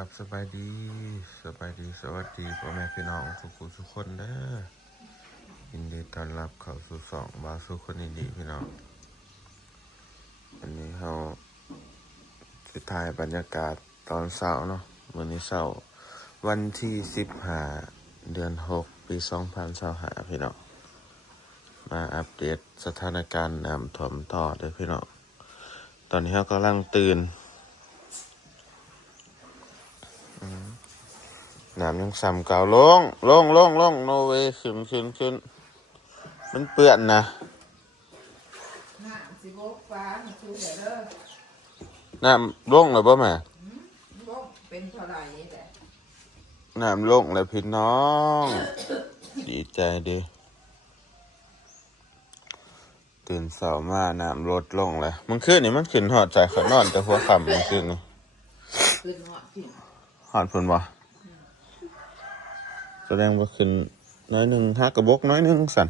กับสบายดีสวัสดีพ่อแม่พี่น้องทุกคนเด้อยินดีต้อนรับเข้าสู่สองบาสู่คนดีพี่น้องอันนี้เราสิถ่ายบรรยากาศตอนเช้าเนาะวันนี้เช้าวันที่15เดือน6ปี2025พี่น้องมาอัปเดตสถานการณ์น้ำท่วมต่อเด้อพี่น้องตอนนี้เรากำลังตื่นน้ำยังซ้ำเก่าลงโนเวขึ้นมันเปื้อนนะน้ำสิบกฟ้ามันชูเด้อน้ำลงแล้วป่ะแม่บกเป็นเท่าไหร่แต่น้ำลงแล้วพี่น้อง ดีใจดีตื่นเช้ามาน้ำลดลงแล้วมันขึ้นนี่มันขึ้นหอดใจขนอนแต่หัวค่ำมันขึ้นนี่ขึ้นหัวขึ้นหอดพุ่นบ่แสดงว่าขึ้นน้อยหนึ่งฮักกระบกน้อยหนึ่งสั่น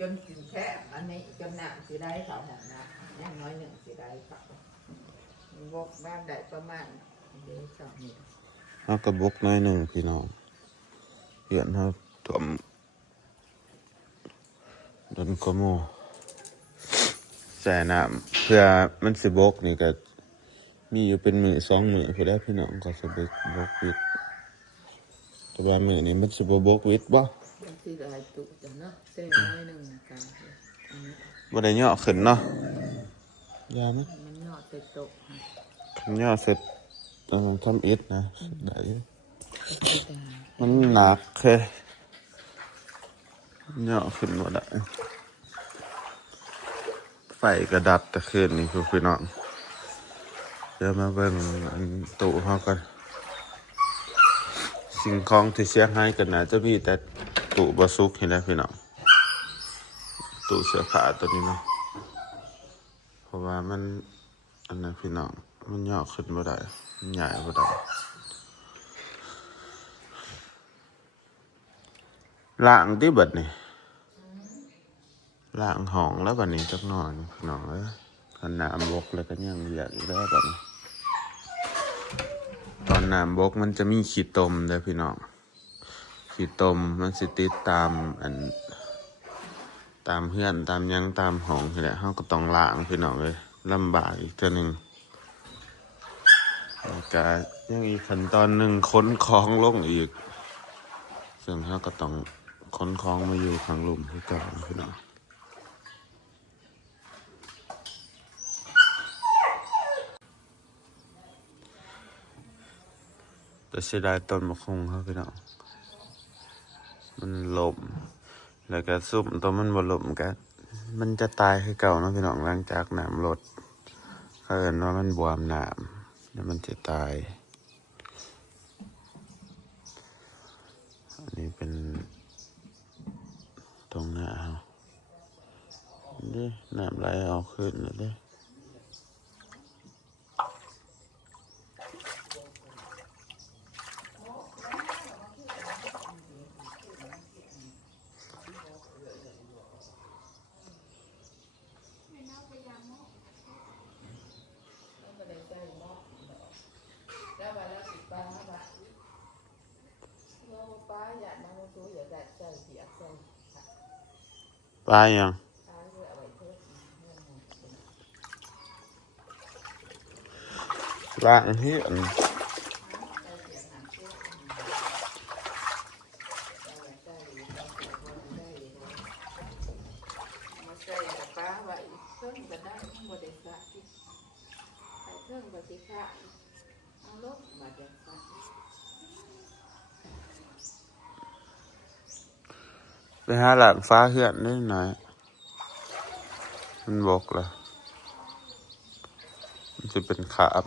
จนกินแค่อันนี้จนน้ำสิได้เขาหอมนะอย่างน้อยหนึ่งสิได้เขาบกบ้านได้ประมาณเดือนสองเดือนฮักกระบกน้อยหนึ่งพี่น้องเปลี่ยนเขาถ่วมโดนกระโมใส่น้ำเพื่อมันสิบกนี่ก็มีอยู่เป็นมือ2 มือเพื่อได้พี่น้องก็สิบกวิดแต่ว่ามือนี่มันสิบบกวิดบ่สิได้ตุจ้ะเนาะเส้นน้อยหนึ่งกันบ่ได้ย่อขึ้นเนาะยามั้ยมันย่อเสร็จตกขันย่อเสร็จต้องทำอิฐนะได้มันหนักแค่ย่อขึ้นบ่ได้ไฟกระดับแต่คืนนี่พี่น้องเดี๋ยวมาเบิ่งอันตู้เฮากันสิ่งของที่เสียหายกันน่าจะมีแต่ตู้บ่สุกเห็นแล้วพี่น้องตู้เสื้อผ้าตัวนี้เนาะเพราะว่ามันอันนั้นพี่น้องมันย่อขึ้นบ่ได้มันใหญ่บ่ได้ล้างที่บัดนี่ล้างห้องแล้วบัดนี้จักหน่อยพี่น้องเอ้ยคันน้ำบกแล้วก็ยังเหลืออีกแล้วบัดนี้ตอนน้ำบกมันจะมีขี้ตมเด้อพี่น้องขี้ตมมันสิติดตามตามเพื่อนตามยังตามห้องนี่แหละเฮาก็ต้องล้างพี่น้องเลยลำบากอีกเทื่อนึงแล้วก็ยังอีกขั้นตอนนึงขนของลงอีกซึ่งเฮาก็ต้องขนของมาอยู่ข้างลุ่มคือเก่าพี่น้องแต่เสียดายต้นมะคงเขาพี่น้องมันล้มแล้วก็ซุ่มตัวมันบ่ล้มก็มันจะตายคือเก่าเนาะพี่น้องหลังจากน้ำลดเขาเอิ้นว่ามันบวมน้ำแล้วมันจะตายอันนี้เป็นตรงหน้าเขานี่น้ำไหลเอาขึ้นแล้วดิปลายังล้างเหี้ยนไปหาหลานฟ้าเหือนนิดหน่อยมันบกเลยมันจะเป็นขาบ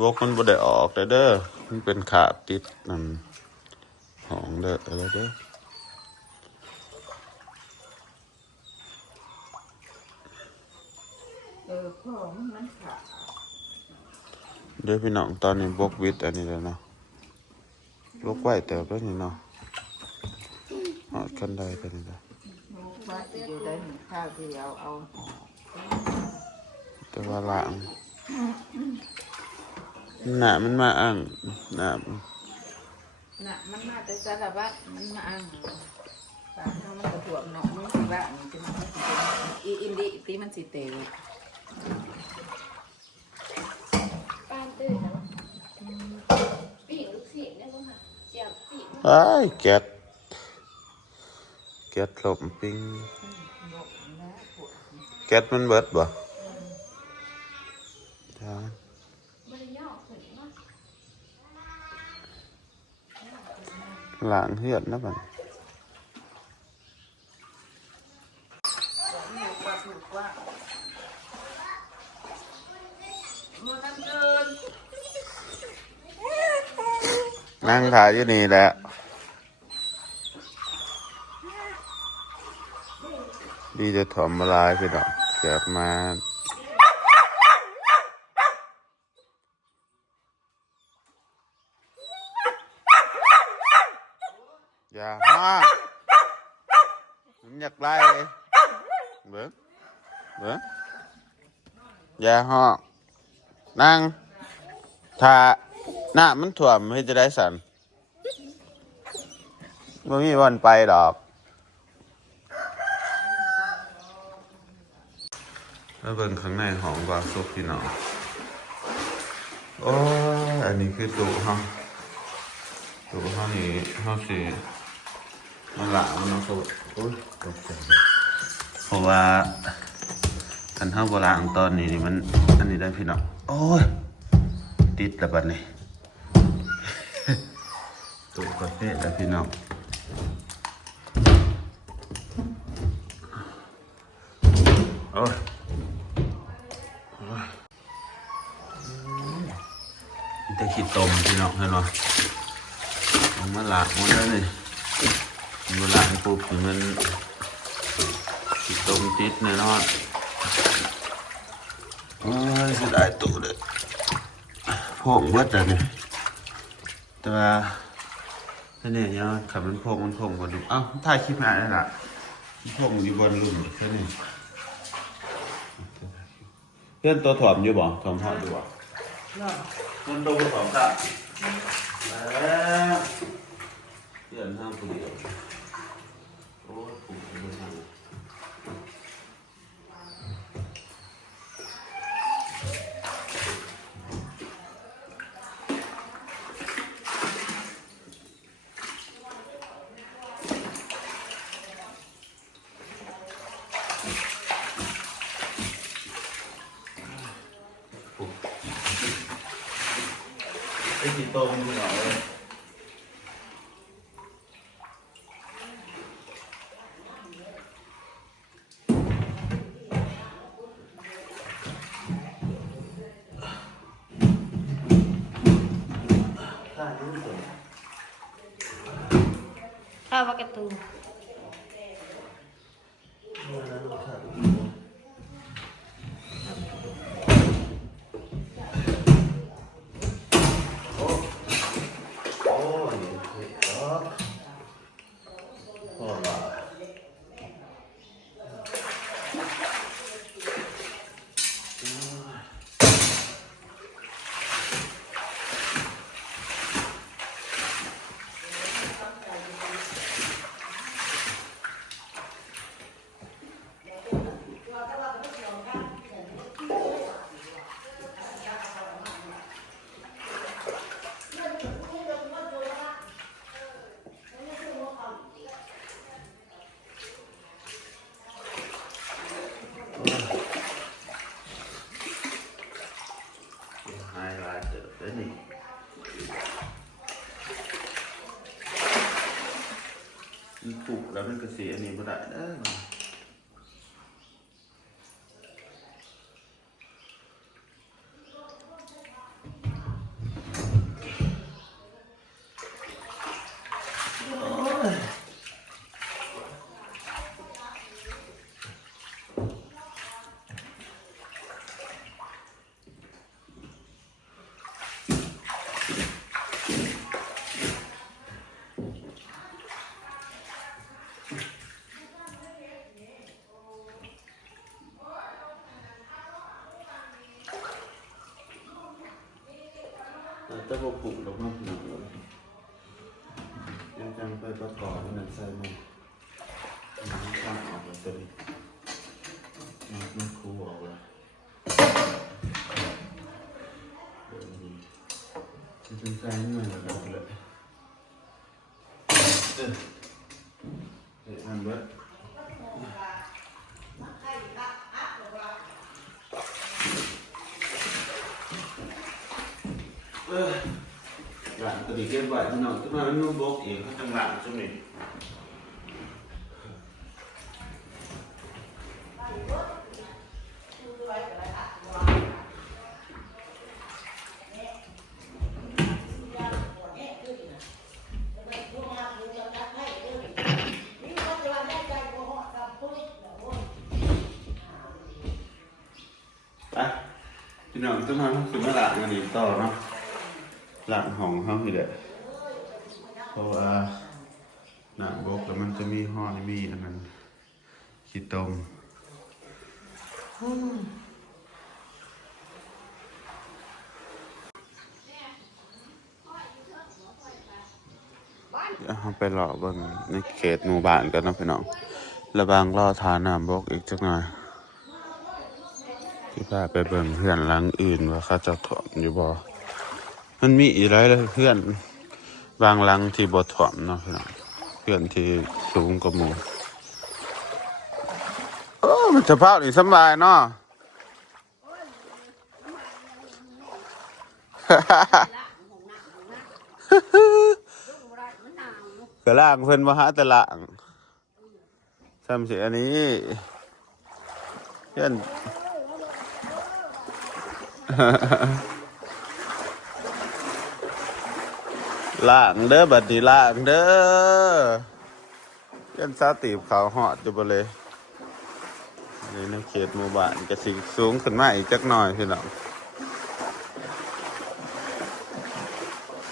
บกมันบ่ได้ออกเด้อมันเป็นขาติดนั่นห้องเด้ออะไรเด้อพ่อมันขาดเดี๋ยวพี่น้องตอนนี้บกวิทย์อันนี้แล้วเนาะบกไหวเติบแล้วนี่เนาะหอดขั้นใดกันนี่ละ ว่าอยู่ได้ข้าวที่เอา แต่ว่าล้างหนามันมาอ่างหนา น่ะมันมาแต่สารวัตรมันมาอ้างปากเขามันกระถ่วงเนาะมันสิว่ามันจะมันสิเป็นอินดีตีมันสิเตว ปานตื่นแล้วปีกลูกศิษย์เนี่ยก็ค่ะเจียบปีก ไอ้ายแก๊สลมปิ้งแก๊สมันเบิดบ่จ้า บริยอกขึ้นเนาะ ล้างเหือดนะบัด นั่งถ่ายอยู่นี่แหละดีจะถอมมาลายไปดอกเกิดมาอย่าห้ามันอยากไล่เบิ้งอย่าห้านั่งถ้าหน้ามันถ่วมให้จะได้สั่นไม่มีวันไปดอกแล้วเบิ่งข้างในของบาซุปพี่น้องโอ้ยอันนี้คือตู้ห้องนี่ห้องสิมันละมันน้องสุดโอ้ยตกใจเพราะว่าอันห้องโบราณตอนนี้นี่มันอันนี้ได้พี่น้องโอ้ยติดแล้วบัดนี้ ตู้กระเทียมแล้วพี่น้องโอ้ยแต่ขี้ตมพี่น้องให้หน่อยเอามาหลากมันได้เลยมันหลากปุ๊บมันขี้ตมติดแน่นอนโอ้ยเสียดายตู้เลยพวกวัดอะไรเนี่ยแต่ว่าถ้าเนี่ยยังขับมันพวกกว่าดูเอ้าถ่ายคลิปมาได้ละพวกมันอยู่บนลุ่มแค่นี้เพื่อนตัวถอมอยู่บ่ถอมหอดอยู่บ่มันตัวถอมครับแล้วเพื่อนห้ามคนเดียวโอ้ยผมไม่ทำไอ้กี่โตมันเหงาเลยข้าวปลากระตู มันปลูกแล้วมันก็เสียอันนี้ก็ได้เด้อ ตะโกกุลงมาหนึ่งยังจังไปประกอบมันใส่มันข้างออกเลยตัวนี้มันคูออกเลยมันเป็นใจนี่มันระดับเลยมันเบิดหลังก็ดีเก็บไว้ที่นอนขึ้นมาแล้วนุ่มบกเองเขาจังหลังช่วงนี้พี่น้องต้องมาคือมาหลังอันนี้ต่อเนาะหลังของเขาคือเด็ดเพราะว่าหนังบกแล้วมันจะมีห้อยมีอันนั้นขี้ตมเอาไปหล่อบนในเขตหมู่บ้านกันนะพี่น้องระบางรอทาน้ำบกอีกจักหน่อยที่พาไปเบิ่งเพื่อนหลังอื่นว่าเขาจะถ่วมอยู่บ่มันมีอีกหลายเลยเพื่อนบางหลังที่บ่ถ่วมเนาะพี่น้องเพื่อนที่สูงกว่าหมู่มันจะพักนี่สบายเนาะ กระล่างเพิ่นมาหาแต่ล่างทำเสียอันนี้เพื่อน ล่างเด้อบัดนี้ล่างเด้อเพื่อนซาตีบเขาหอดอยู่บ่เลยนี่ในเขตหมู่บ้านก็สิสูงขึ้นมาอีกจักหน่อยพี่น้อง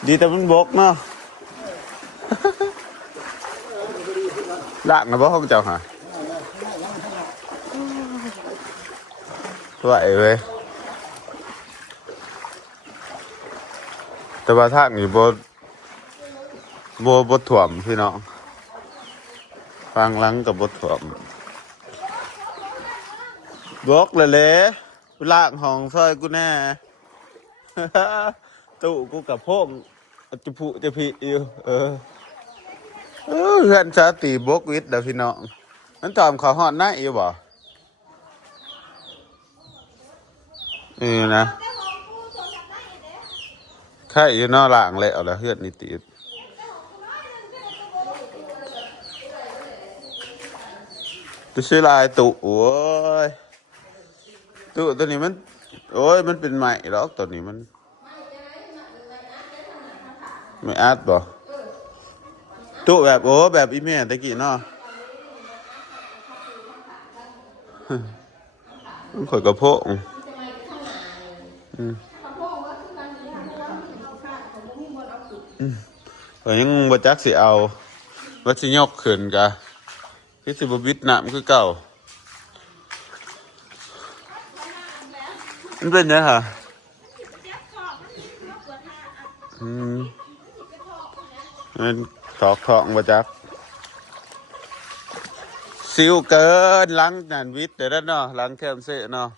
ดีแต่มันบกเนาะ ล่างนะบ่ของเจ้าหาไหวเว้ยแต่ว่าทางนี้บ่ถ่วมพี่น้องฟังหลังกับบ่ถ่วมบอกเลยล่างห้องซอยกูแน่ ตู้กูกับพงจะผุจะผิอยู่เพื่อนชาติบกวิทย์เด้อพี่น้องนั้นตอมเขาหอดหน้าอยู่บ่นี่นะใช่อยู่นอกหลังเลยเอาละเพื่อนนี่ติดจะซื้อลายตุโอ้ยตุตัวนี้มันโอ้ยมันเป็นใหม่หรอกตัวนี้มันไม่อัดบ่ตุแบบโอ้แบบอีเมลตะกี้เนาะมันข่อยกระโพงข่อยยังบ่จักสิเอาว่าสิยกขึ้นกะที่สิบ่บิดน้ำคือเก่ามันเป็นยังไงมันถอกทองบ่จักซิวเกินหลังนันวิทย์เดี๋ยวนั้นเนาะหลังแคมเซ่เนาะ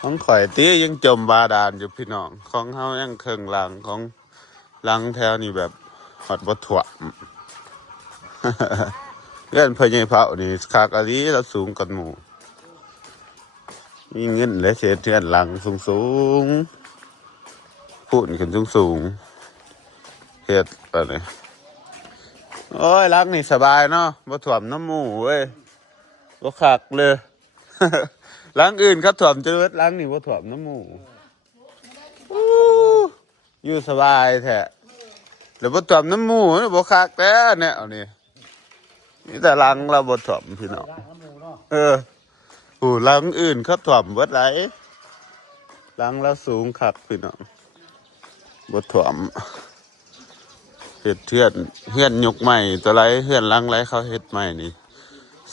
ของข่อยตียังจมบาดาลอยู่พี่น้องของเฮายังเคิงหลังของหลังแถวนี่แบบหอดบ่ถ่วม เลื่อนพญายเผานี่คากะลีเราสูงกันหมู่มีเงินและเศษเทือนหลังสูงพูดขึ้นสูงเฮ็ดอะไรโอ้ยหลังนี่สบายเนาะบ่ถ่วมน้ำหมูเว้ยบ่คักเลย หลังอื่นครับถ่วมจืดหลังนี่บ่ถ่วมน้ำหมูอยู่สบายแท้แล้วบ่ถ่วมน้ำหมูบ่คักแล้วเนี่ยเอานี่นี่แต่หลังเราบ่ถ่วมพี่น้องหลังอื่นเขาถ่วมเบิดไหลหลังเราสูงคักพี่น้องบ่ถ่วมเฮ็ดเฮือนยกใหม่ตัวไรเฮือนหลังไรเขาเฮ็ดใหม่นี่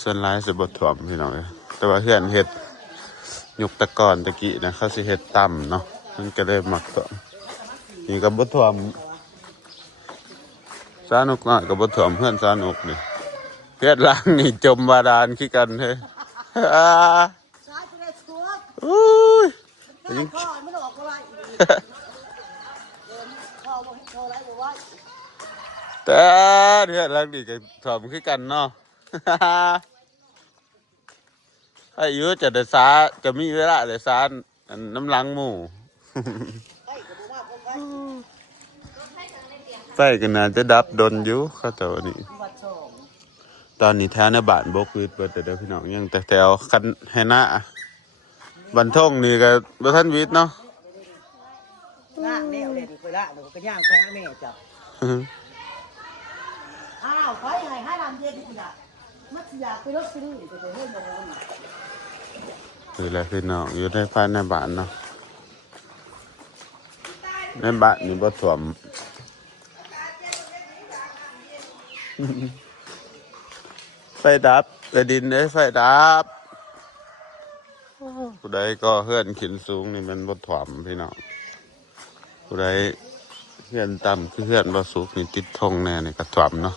ส่วนไรสิบ่ถ่วมพี่น้องแต่ว่าเฮือนเฮ็ด ยุคตะก่อนตะกี้นะเขาสิเฮ็ดต่ำเนาะมันก็เลยมักต่อนี่ก็บ่ท่วมสานุกน้อยก็บ่ท่วมเพื่อนสานุกนี่เฮ็ดหลังนี่จมบาดาลคือกันเฮ้ย ใช้ไปได้ชัวร์ อุ้ย มันข้อมันออกอะไรข้อบอกให้โชว์อะไรบอกว่า แต่เฮ็ดหลังนี่ก็ท่วมคือกันเนาะ อายุจะได้สาจะมีเวลาได้สาอันน้ำหลังหมู่ ไอ้ก็บอกว่าคนไทย ไฟกันน่าจะดับดนอยู่เขาเจ้านี่ วัดสอง ตอนนี้แถวในบ้านบกวิดเบิดแต่เด้อพี่น้องยังแต่แถวคันให้หน้าบันทงนี่ก็บ่ทันวิทย์เนาะ ล่างแนวเลยไปละเดี๋ยวก็ย่างไปหาแม่จับอ้าวไปให้ลำเย็นดีละมัดอยากไปรถไปนี่ไปเล่นโดน คือแหละพี่น้องอยู่ในภายในบ้านเนาะในบ้านนี่บ่ท่วม ไฟดับกระดินไฟดับผู้ใดก็เฮือนขึ้นสูงนี่มันบ่ถ่วมพี่น้องผู้ใดเฮือนต่ำคือเฮือนบ่สูงนี่ติดธงแน่นี่ก็ถ่วมเนาะ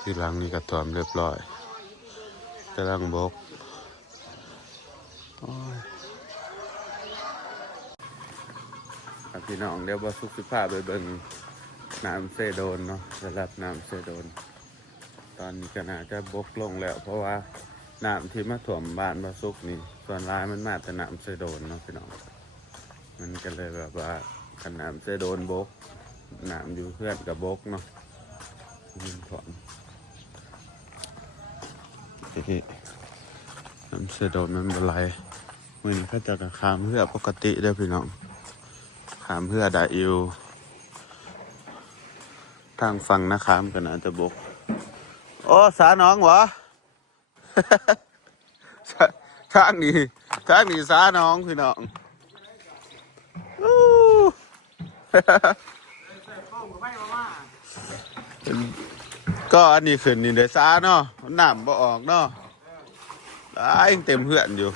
ที่หลังนี่ก็ถ่วมเรียบร้อยกำลังบกโอ้ยพี่น้องเดี๋ยวบ่สุขสิพาไปเบิ่งน้ำเซโดนเนาะระดับน้ำเซโดนตอนนี้ก็น่าจะบกลงแล้วเพราะว่าน้ำที่มาถ่วมบ้านบาสุกนี่ส่วนร้ายมันมาแต่น้ำเสโดนเนาะพี่น้องมันก็เลยแบบว่าขน้ำเสโดนบกน้ำอยู่เพื่อนกับบกเนาะมันถ่วมน้ำเสโดนมันเป็นไรเมื่อนี้เขาจะขามเพื่อปกติเด้อพี่น้องขามเพื่อได้อยู่ทางฝั่งนะขามก็น่าจะบกโอ้สาน้องวะ ทางนี้สาน้องพี่น้อง ก็อันนี้ขึ้นนี่เดี๋ยวสาเนาะน้ำบ่ออกเนาะได้ยังเต็มเพื่อนอยู่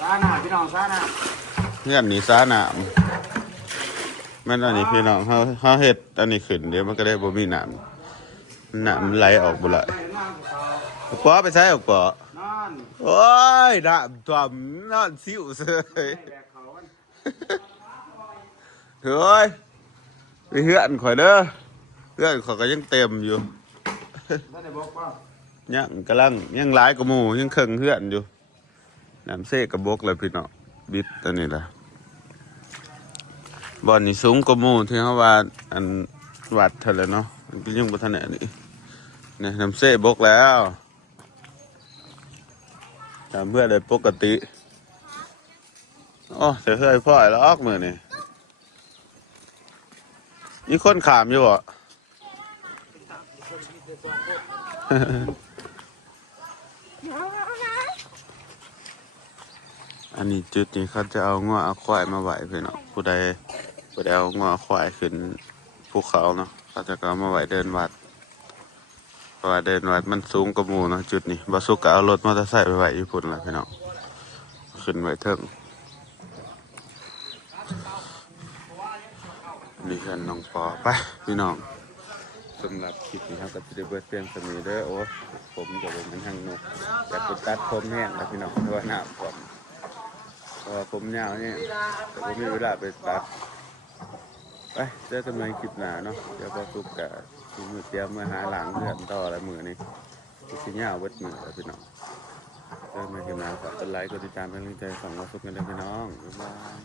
ซาหน้าพี่น้องซาหน้า เพื่อนนี่สาน้ำแม่นอันนี้พี่น้องเขาเฮ็ดอันนี้ขึ้นเดี๋ยวมันก็ได้บ่มีน้ำมันไหลออกบ่ไหล ไปหน้าเขา ปอไปใช้ออกปอ นั่น โอ้ยน้ำท่วมนอนซิวเสย แบกเขากัน เฮ้ยไปเฮือนข่อยเด้อเฮือนข่อยก็ยังเต็มอยู่ ไม่ได้บอกว่า ยังกำลังยังหลายกว่าหมู่ยังเคิงเฮือนอยู่น้ำเสกกับบกเลยพี่น้องบิดตัวนี้แหละบ่อนนี่สูงกว่าหมู่ที่เขาว่าอันวัดเท่าไหร่เนาะมันก็ยังบ่ทันอันนี้เนี่ยน้ำเสกบกแล้วตามเพื่อได้ปกติอ๋อเสียเฮ้ยพ่อไอ้ละออกมือนี่มีคนขามอยู่บ่ อันนี้จุดนี้เขาจะเอาง้อเอาควายมาไหวพี่น้องผู้ใดเอาง้อควายขึ้นภูเขาเนาะเขาจะเอามาไหวเดินวัดเพราะว่าเดินวัดมันสูงกว่าหมู่เนาะจุดนี้บาสุกก็เอารถมอเตอร์ไซค์ไปไหวญี่ปุ่นละพี่น้องขึ้นไหวเถิงนี่กันน้องปอไปพี่น้องสำหรับคลิปนี้ครับก็จะได้เบิดเพียงสมีเด้อโอ้ผมจะเป็นมันทางนกอยากไปตัดผมแห้งแล้วพี่น้องเพราะว่าหน้าผมผมยาวเนี่ยแต่ผมมีเวลาไปตัดไปเจอกันใหม่คลิปหน้าเนาะเดี๋ยวพอสุกกับมือเตรียมมาหาหลังเพื่อนต่ออะไรมือนี่ที่ยาวเบิดมือแล้วพี่น้องเจอกันใหม่คลิปหน้าฝากกดไลค์กดติดตามเป็นกำลังใจส่งมาสุกกันเลยพี่น้องบ๊ายบาย